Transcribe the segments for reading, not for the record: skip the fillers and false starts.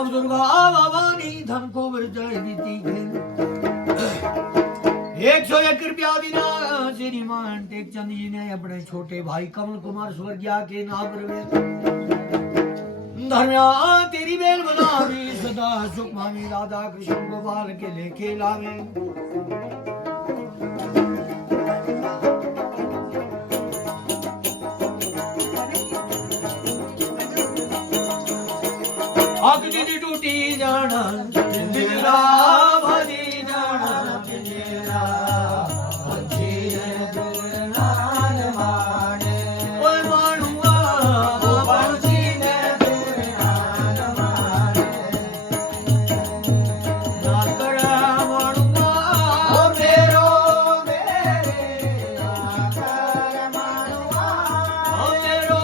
नव दुर्गा भवानी धन को वरदाई दीती है 101 रुपया दिना श्रीमान टेकचंद जी ने अपने छोटे भाई कमल कुमार स्वर्गीय के नाम पर धर्म्या तेरी बेल बनावी सदा सुख मानी राधा कृष्ण गोपाल के लेके लावे आग जी टूटी जाना जिंदरा भरी जाना जिंदरा भजी दुर्नान माने ओए मानुआ भजी दुर्नान माने ना करा मानुआ ओ मेरो मेरे ना कर मानुआ ओ मेरो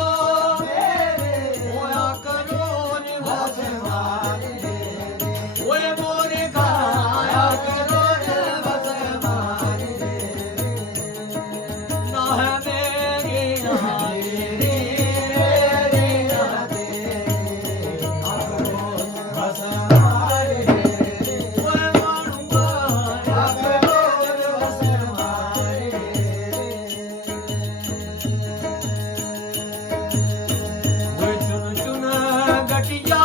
मेरे ओया करो निवास ओए मोरे खाया करो निवास ना है मेरी ना तेरी मेरी ना तेरी ना करो निवास ओए मानुआ ना करो निवास ओए चुन चुन गटिया